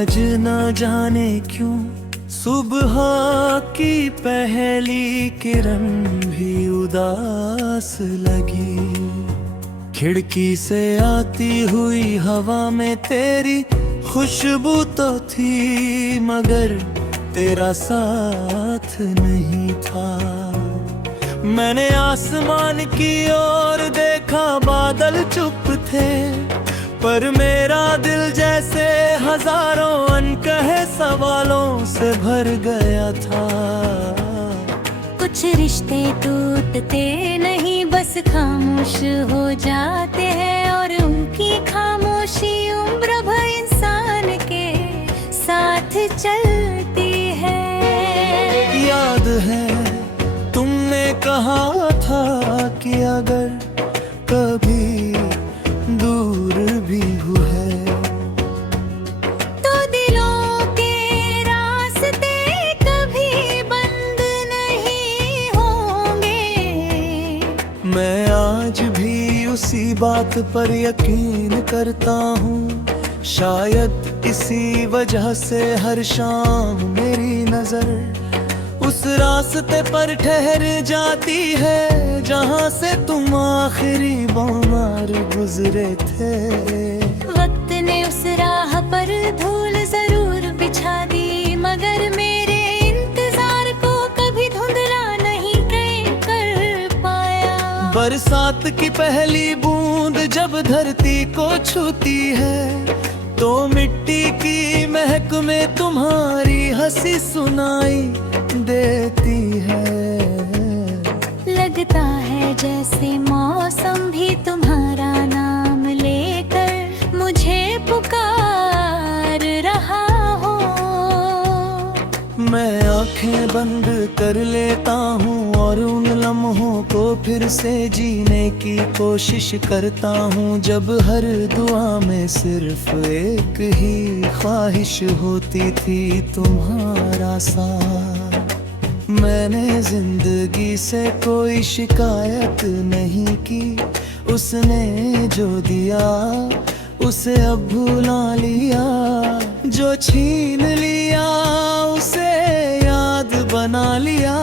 आज न जाने क्यों सुबह की पहली किरण भी उदास लगी। खिड़की से आती हुई हवा में तेरी खुशबू तो थी, मगर तेरा साथ नहीं था। मैंने आसमान की ओर देखा, बादल चुप थे, पर मेरा दिल जैसे हजारों अनकहे सवालों से भर गया था। कुछ रिश्ते टूटते नहीं, बस खामोश हो जाते हैं, और उनकी खामोशी उम्र भर इंसान के साथ चलती है। याद है तुमने कहा था कि अगर कभी दूर भी है तो दिलों के रास्ते कभी बंद नहीं होंगे। मैं आज भी उसी बात पर यकीन करता हूँ। शायद इसी वजह से हर शाम मेरी नजर उस रास्ते पर ठहर जाती है, जहाँ से तुम आखिरी बार गुजरे थे। वक्त ने उस राह पर धूल जरूर बिछा दी, मगर मेरे इंतजार को कभी धुंधला नहीं कर पाया। बरसात की पहली बूंद जब धरती को छूती है, तो मिट्टी की महक में तुम्हारी हंसी सुनाई देती है। लगता है जैसे मौसम भी तुम्हारा नाम लेकर मुझे पुकार रहा हो। मैं आंखें बंद कर लेता हूँ और उन लम्हों को फिर से जीने की कोशिश करता हूँ, जब हर दुआ में सिर्फ एक ही ख्वाहिश होती थी, तुम्हारा साथ। मैंने जिंदगी से कोई शिकायत नहीं की, उसने जो दिया उसे अब भुला लिया, जो छीन लिया उसे याद बना लिया।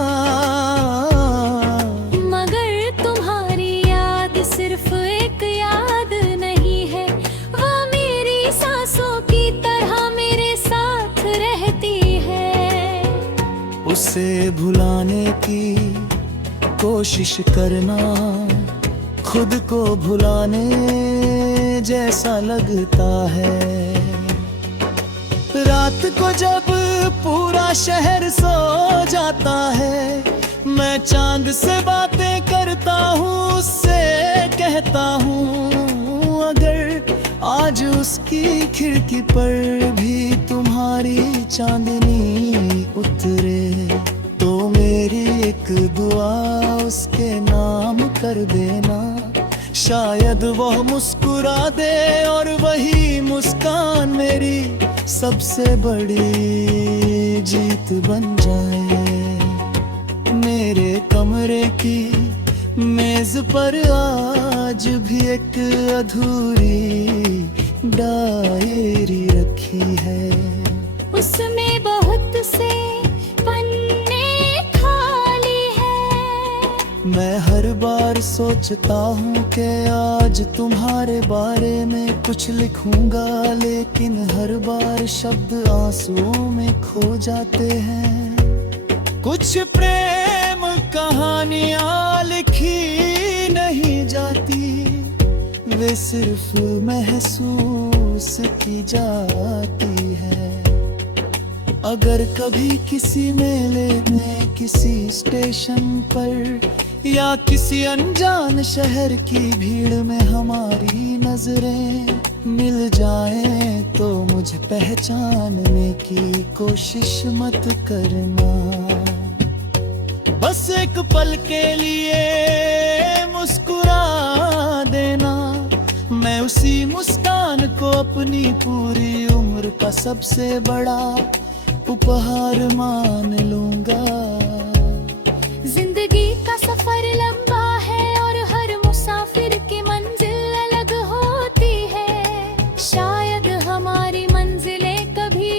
मगर तुम्हारी याद सिर्फ एक याद नहीं है, वो मेरी सांसों की तरह मेरे साथ रहती है। उसे भुलाने की कोशिश करना खुद को भुलाने जैसा लगता है। रात को जब पूरा शहर सो जाता है, मैं चांद से बातें करता हूँ, उससे कहता हूँ अगर आज उसकी खिड़की पर भी तुम्हारी चांदनी उतरे, तो मेरी एक दुआ उसके नाम कर देना। शायद वह मुस्कुरा दे और वही मुस्कान मेरी सबसे बड़ी जीत बन जाए। मेरे कमरे की मेज पर आज भी एक अधूरी डायरी रखी है, उसमें बहुत से पन्ने खाली है। मैं हर बार सोचता हूँ कि आज तुम्हारे बारे में कुछ लिखूंगा, लेकिन हर बार शब्द आंसुओं में खो जाते हैं। कुछ प्रेम कहानियाँ लिखी नहीं जाती, वे सिर्फ महसूस की जाती है। अगर कभी किसी मेले में, किसी स्टेशन पर, या किसी अनजान शहर की भीड़ में हमारी नजरें मिल जाएं, तो मुझे पहचानने की कोशिश मत करना। बस एक पल के लिए मुस्कुरा देना, मैं उसी मुस्कान को अपनी पूरी उम्र का सबसे बड़ा उपहार मान लूंगा। जिंदगी का सफर लंबा है और हर मुसाफिर की मंजिल अलग होती है। शायद हमारी मंजिलें कभी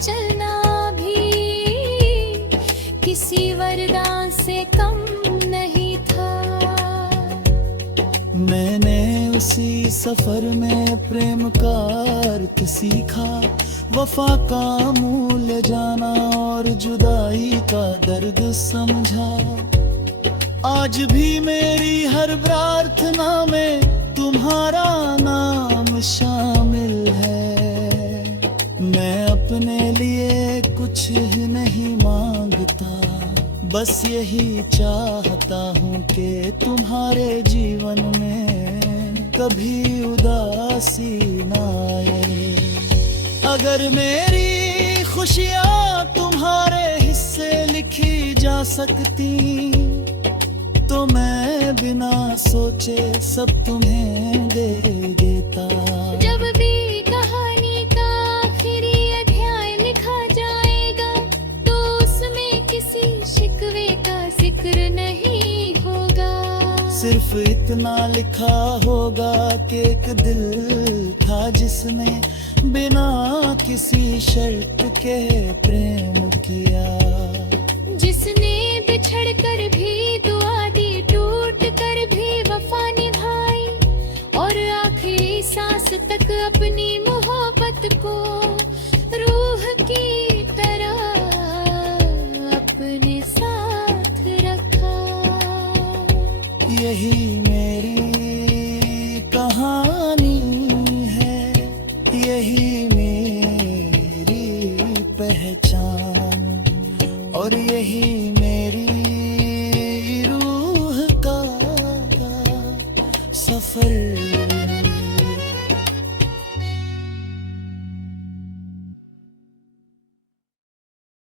चलना भी किसी वरदान से कम नहीं था। मैंने उसी सफर में प्रेम का अर्थ सीखा, वफा का मूल्य जाना और जुदाई का दर्द समझा। आज भी मेरी हर प्रार्थना में तुम्हारा नाम शामिल है। मैं अपने लिए कुछ ही नहीं मांगता, बस यही चाहता हूँ कि तुम्हारे जीवन में कभी उदासी ना आए। अगर मेरी खुशियाँ तुम्हारे हिस्से लिखी जा सकती तो मैं बिना सोचे सब तुम्हें दे देता। जब भी कहानी का आखिरी अध्याय लिखा जाएगा तो उसमें किसी शिकवे का जिक्र नहीं होगा। सिर्फ इतना लिखा होगा कि एक दिल था जिसने बिना किसी शर्त के प्रेम किया, जिसने बिछड़ कर भी दुआ दी, टूट कर भी वफा निभाई और आखिरी सांस तक अपनी मोहब्बत को रूह की तरह अपने साथ रखा। यही मेरी कहानी है, यही मेरी पहचान और यही मेरी रूह का सफर।